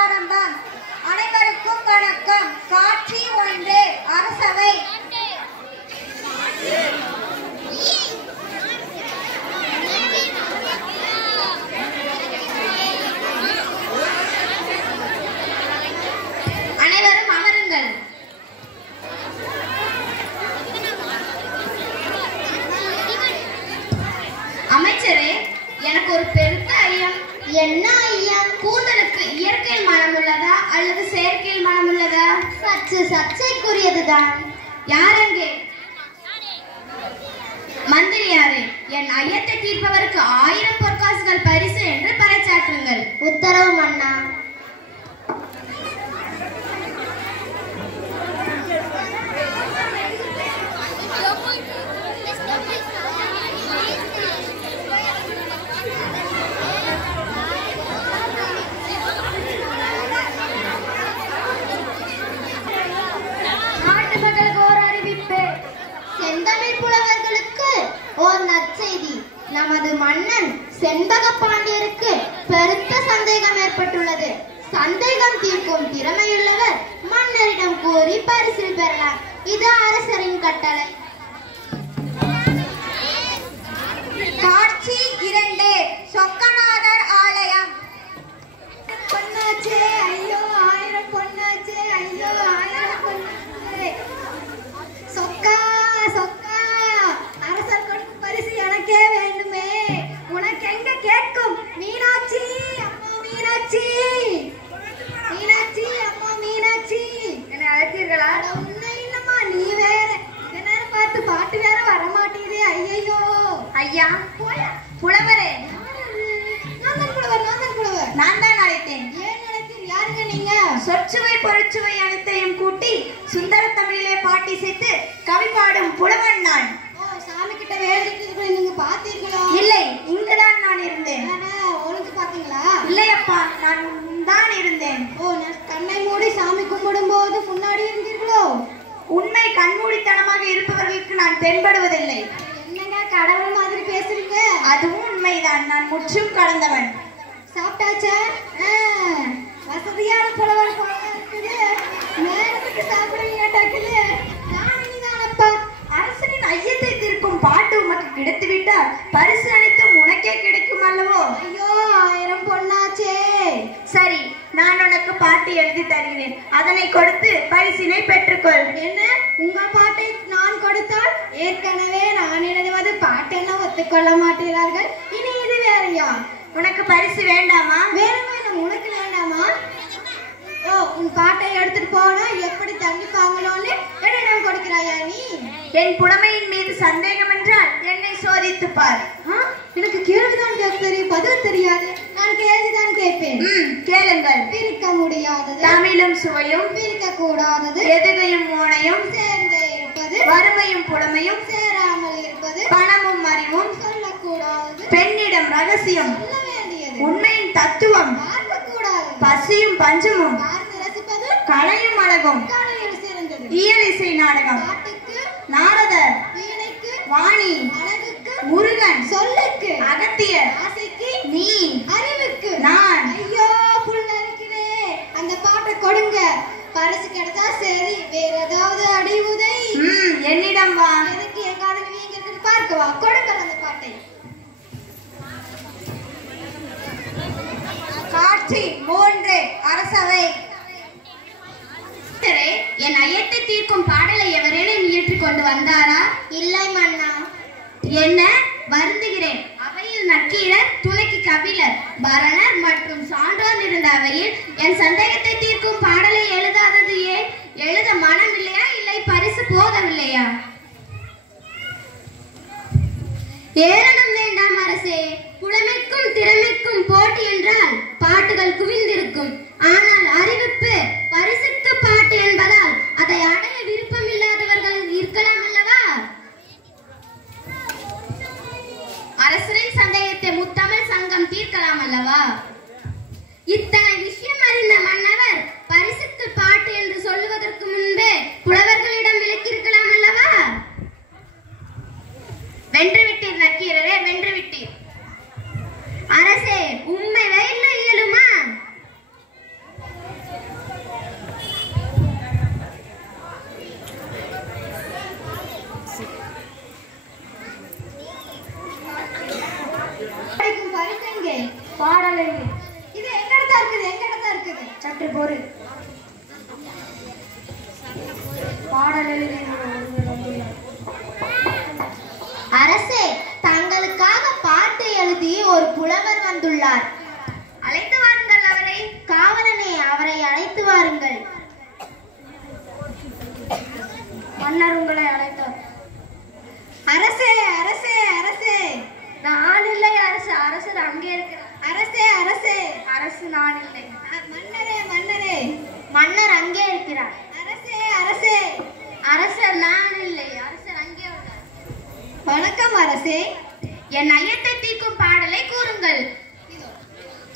ஆரம்பம். அனைவருக்கும் வணக்கம். காட்சி 1 அரசவை. அனைவரும் அமருங்கள். அமைச்சரே, எனக்கு ஒரு பெருத்த ஐயம். என்ன ஐயம்? கூந்தலுக்கு இயற்கையில் மனம் உள்ளதா அல்லது செயற்கையில் மனம் உள்ளதா? சற்று சர்ச்சைக்குரியதுதான். யாரெங்கே? மந்திரியாரே, என் ஐயத்தை தீர்ப்பவருக்கு 1000 பொற்காசுகள் பரிசு என்று பறைசாற்றுங்கள். உத்தரவு மன்னா. செந்தமிழ் புலவர்களுக்கு ஓர் நற்செய்தி. நமது மன்னன் செண்பக பாண்டியருக்கு பெருத்த சந்தேகம் ஏற்பட்டுள்ளது. சந்தேகம் தீர்க்கும் திறமையுள்ளவர் மன்னரிடம் கூறி பரிசு பெறலாம். இது அரசரின் கட்டளை. காட்சி 2 சொக்கநாதர் ஆலயம். பொன்னாச்சே ஐயோ 1000 பொன்னாச்சே ஐயோ 1000 பொன்னாச்சே. சொக்கா சொக்கா, அரசர் கொடுக்கும் பரிசு எனக்கே வேண்டுமே. உனக்கு எங்க கேட்கும்? மீனாட்சி அம்மா மீனாட்சி, மீனாட்சி அம்மா மீனாட்சி. என்னை அழைத்தீர்களா? உன்னை இல்லம்மா, நீ வேற. இந்த நேரம் பார்த்து பாட்டு வேற வரமாட்டேங்குது. ஐயோ ஐயா. புலவரே. நான் தான் புலவர். நான் தான் அழைத்தேன். ஏன் அழைத்தீர்? யாருங்க நீங்க? சொற்சுவை பொருட்சுவை அனைத்தையும் கூட்டி சுந்தர தமிழிலே பாட்டி சேர்த்து கவி பாடும் புலவன் நான். சாமி கிட்ட வேண்டிட்டு நீங்க பாத்தீங்களா? இல்லை, இங்குதான் நான் இருந்தேன். ஒழுங்கு பாத்தீங்களா? இல்லையப்பா, நான் தான் இருந்தேன். கண்ணை மூடி சாமி கும்பிடும் போது முன்னாடி இருந்தீர்களோ? உண்மை கண்மூடித்தனமாக இருப்பவர்களுக்கு நான் தென்படுவதில்லை. என்னங்க கடவுள் மாதிரி பேசுறீங்க? அதுவும் உண்மைதான். நான் முற்றும் கடந்தவன். சாப்பிட்டாச்சா? வசதியான புலவர் போல இருக்குது. நேரத்துக்கு சாப்பிடுவீங்க டக்குது. நானிதானப்பா. அரசனின் ஐயத்தை தீர்க்கும் பாட்டு உமக்கு கிடைத்துவிட்டால் பரிசு அனைத்தும் உனக்கே கிடைக்கும் அல்லவோ? ஐயோ 1000 பொன்னாச்சே. சரி, நான் உனக்கு பாட்டு எழுதி தருகிறேன். அதனை கொடுத்து பரிசினை பெற்றுக்கொள். என்ன, உங்கள் பாட்டை நான் கொடுத்தால்? ஏற்கனவே நான் எழுதுவது பாட்டெல்லாம் ஒத்துக்கொள்ள மாட்டீர்கள். இனி இது வேறையா? உனக்கு பரிசு வேண்டாமா? வேணும் வேணும். உனக்கு வேண்டாமா? உன் பாட்டை எடுத்துட்டு போனா எப்படி தண்டிப்பாங்களோன்னு என்னிடம் கொடுக்கிறாயா நீ? என் புலமையின் மீது சந்தேகம் என்றால் என்னை சோதித்து பார். எனக்கு கேள்விதான் கேட்க தெரியும், பதில் தெரியாது. நான் கேள்விதான் கேட்பேன். கேளுங்கள். பிரிக்க முடியாதது தமிழும் சுவையும், பிரிக்க கூடாதது எதுகையும் மோனையும், சேர்ந்தே இருப்பது வறுமையும் புலமையும், சேராமல் இருப்பது பணமும் அறிவும், சொல்லக்கூடாதது பெண்ணிடம் ரகசியம், சொல்ல வேண்டியது உண்மையின் தத்துவம், பார்க்கக்கூடாது பசியும் பஞ்சமும், ரசிப்பது கலையும் அழகும், கலையில் சிறந்தது இயல் இசை நாடகம், பாட்டுக்கு நாரதர், வீணைக்கு வாணி, அழகுக்கு முருகன், சொல்லுக்கு அகத்தியர், ஆசைக்கு நீ, அறிவுக்கு நான். ஐயோ புல்லரிக்கிறே. அந்த பாட்டை கொடுங்க. பரிசு கிடைச்சா சரி, வேற ஏதாவது அடி உதை என்னிடம் வா. எனக்கு என் காதல் வீங்க இருக்குன்னு பார்க்கவா? கொடுங்கள் அந்த பாட்டை. காட்சி 3 அரசவை. என் ஐயத்தை தீர்க்கும் பாடலை எவரேனும் இயற்றி கொண்டு வந்தாரா? இல்லை மன்னா. என்ன? வருந்துகிறேன். அவையில் நக்கீரர், துணைக்கு கபிலர், பரணர் மற்றும் சான்றோர் இருந்த அவையில் என் சந்தேகத்தை தீர்க்கும் பாடலை எழுதாதது ஏன்? எழுத மனம் இல்லையா, இல்லை பரிசு போதவில்லையா? ஏளனம் வேண்டாம் அரசே. புலமைக்கும் திறமைக்கும் போட்டி என்றால் பாட்டுகள் குவிந்திருக்கும். ஆனால் அறிவிப்பு பரிசுக்கு பாட்டு என்பதால் அதை அடைய விருப்பம் இல்லாதவர்கள் இருக்கலாம் அல்லவா? அரசரின் சந்தேகத்தை முத்தமிழ் சங்கம் தீர்க்கலாம் அல்லவா? இத்தனை விஷயம் அறிந்த மன்னவர் சற்று பொறு. பாடல் எழுதி அரசே, தங்களுக்காக பாட்டு எழுதி ஒரு புலவர் வந்துள்ளார். அழைத்து வாருங்கள் அவரை. காவலனே, அவரை அழைத்து வாருங்கள். மன்னர் உங்களை அழைத்தார். அரசே, அரசே, அரசே. நான் இல்லை அரசு, அரசர் அங்கே இருக்கிறார். அரசே, அரசே. அரசு நான் இல்லை. மன்னரே, மன்னரே. மன்னர் அங்கே இருக்கிறார். அரசே, அரசே. அரசர் நான் இல்லை, அரசர் அங்கே உள்ளார். வணக்கம் அரசே. என் ஐயத்தை தீர்க்கும் பாடலை கூறுங்கள்.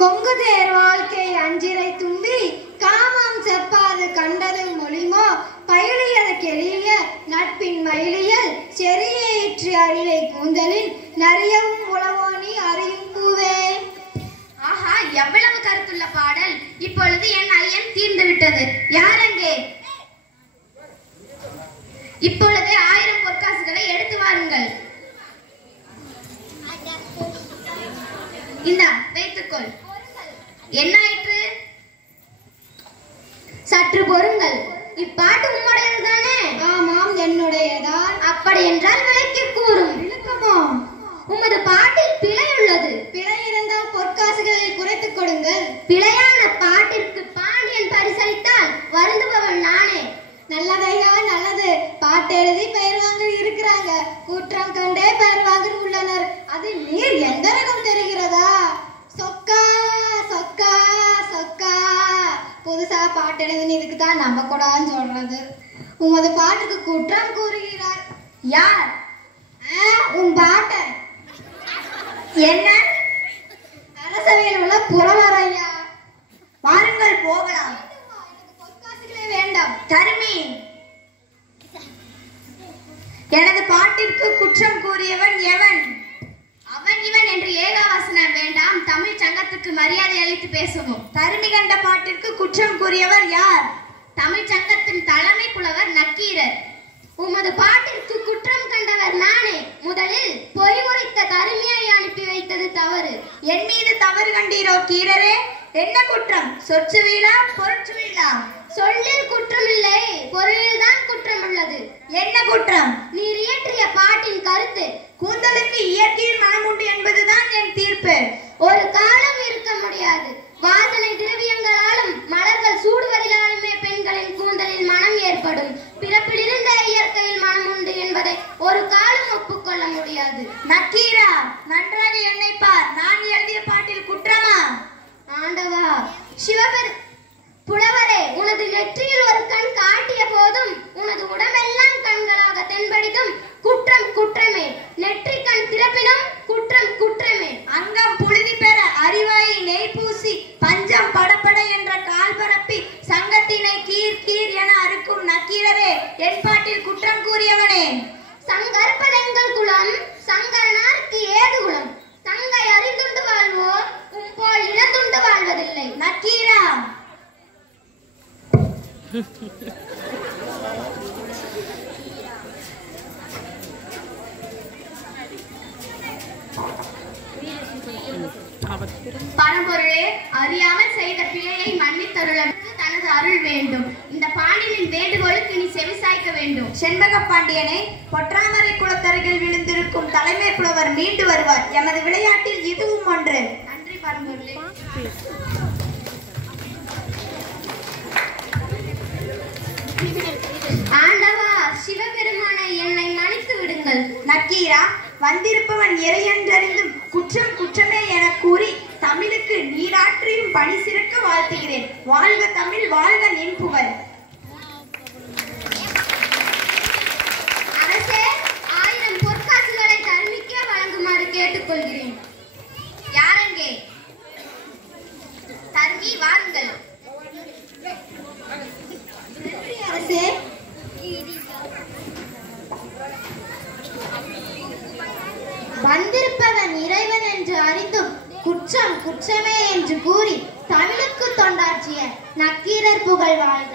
கொங்குதேர் வாழ்க்கை அஞ்சிரை தும்பி காமம் செப்பாது கண்டது மொழிமோ பயிலியது கெளிய நட்பின் மயிலியல் செறியேற்று அறிவை கூந்தலின் நரியவும் உளவோனி அறியும் பூவே. ஆஹா, எவ்வளவு கருத்துள்ள பாடல். இப்பொழுது என் ஐயன் தீர்ந்து விட்டது. யார் அங்கே? இப்பொழுதே 1000 பொற்காசுகளை எடுத்து வாருங்கள். இந்தா வைத்துக்கொள். என்ன ஆயிற்று? சற்று பொறுங்கள். இப்பாட்டு உம்முடையதுதானே? ஆமாம், என்னுடையதான். அப்படி என்றால் விளக்கி கூறும். விளக்கமோ? உமது பாட்டில் பிழை உள்ளது. பிழை இருந்தால் பொற்காசுகளை குறைத்துக் கொடுங்கள். பிழையான பாட்டிற்கு பாண்டியன் பரிசளித்தால் வருந்துபவன் நானே. நல்லதையா, நல்லது. பாட்டு எழுதி பெயர் வாங்க இருக்கிறாங்க. குற்றம் கண்டே பெயர் வாங்க உள்ளனர். அது நீர் எந்த ரகம் தெரிகிறதா? சொக்கா சொக்கா சொக்கா. புதுசா பாட்டு எழுதுன்னு இதுக்கு தான் நம்ப கூடாதுன்னு சொல்றது. உமது பாட்டுக்கு குற்றம் கூறுகிறார். யார்? உன் பாட்ட என்ன? அரசவையில் உள்ள புறவர் ஐயா. வாருங்கள் போகலாம். பொற்காசுகளே வேண்டாம். தருமி, எனது பாட்டிற்கு குற்றம் கூறியவன் எவன்? அவன் இவன் என்று ஏகாவாசனம் வேண்டாம். தமிழ் சங்கத்துக்கு மரியாதை அளித்து பேசுவோம். தருமி கண்ட பாட்டிற்கு குற்றம் கூறியவர் யார்? தமிழ் சங்கத்தின் தலைமை புலவர் நக்கீரர். உமது பாட்டிற்கு குற்றம் கண்டவர் நானே. முதலில் பொய் உரைத்த தருமியை அனுப்பி வைத்தது தவறு. என் மீது தவறு கண்டீரோ கீரரே? என்ன குற்றம்? சொற்சுவீலா பொருட்சுவீலா? சொல்லில் குற்றம் இல்லை, பொருளில் தான் குற்றம் உள்ளது. என்ன குற்றம்? நீர் இயற்றிய பாட்டின் கருத்து கூந்தலுக்கு இயற்கையில் மனம் உண்டு என்பதுதான் என் தீர்ப்பு. ஒரு காலம் இருக்க முடியாது. வாசனை திரவியங்களாலும் மலர்கள் சூடுவதிலாலுமே பெண்களின் கூந்தலில் மனம் ஏற்படும். பிறப்பிலிருந்த இயற்கையில் மனம் உண்டு என்பதை ஒரு காலம் ஒப்புக்கொள்ள முடியாது. நக்கீரா, நன்றாக என்னை பார். நான் எழுதிய பாட்டில் குற்றமா? ஆண்டவா, சிவபெரு புலவரே, உனது நெற்றியில் ஒரு கண் காட்டிய போதும் உனது உடம்பெல்லாம் கண்களாக தென்படிதும் குற்றம் குற்றமே. நெற்றி கண் திறப்பினும் குற்றம் குற்றமே. அங்கம் புழுதி பெற அறிவாயை நெய் பூசி பஞ்சம் படப்பட என்ற கால் பரப்பி சங்கத்தினை கீர் கீர் என அறுக்கும் நக்கீரரே, என் பாட்டில் குற்றம் கூறியவனே. சங்கற்பதெங்கள் குலம், சங்கரனார்க்கு ஏது குலம்? சங்கை அறிந்துண்டு வாழ்வோர் உம்போல் இனத்துண்டு வாழ்வதில்லை. நக்கீரா, பரம்பொருளே, அறியாமல் செய்த பிழையை மன்னித்தருள தனது அருள் வேண்டும். இந்த பாண்டியனின் வேண்டுகோளுக்கு நீ செவிசாய்க்க வேண்டும். செண்பக பாண்டியனை, பொற்றாமரை குளத்தருகில் விழுந்திருக்கும் தலைமை புலவர் மீண்டு வருவார். எமது விளையாட்டில் இதுவும் ஒன்று. நன்றி பரம்பொருளே. ஆண்டவா, சிவபெருமானை என்னை மன்னித்து விடுங்கள். நக்கீரா, வந்திருப்பவன் இறையென்றறிந்தும் குற்றம் குற்றமே என கூறி தமிழுக்கு நீராற்றியும் பணி சிறக்க வாழ்த்துகிறேன். வாழ்க தமிழ், வாழ்க நின் புகழ். அரசே, 1000 பொற்காசுகளை தருமிக்கே வழங்குமாறு கேட்டுக்கொள்கிறேன். யாரெங்கே? தருமி, வாருங்கள். அரசே, வந்திருப்பவன் இறைவன் என்று அறிந்தும் குற்றம் குற்றமே என்று கூறி தமிழுக்கு தொண்டாற்றிய நக்கீரர் புகழ் வாழ்க.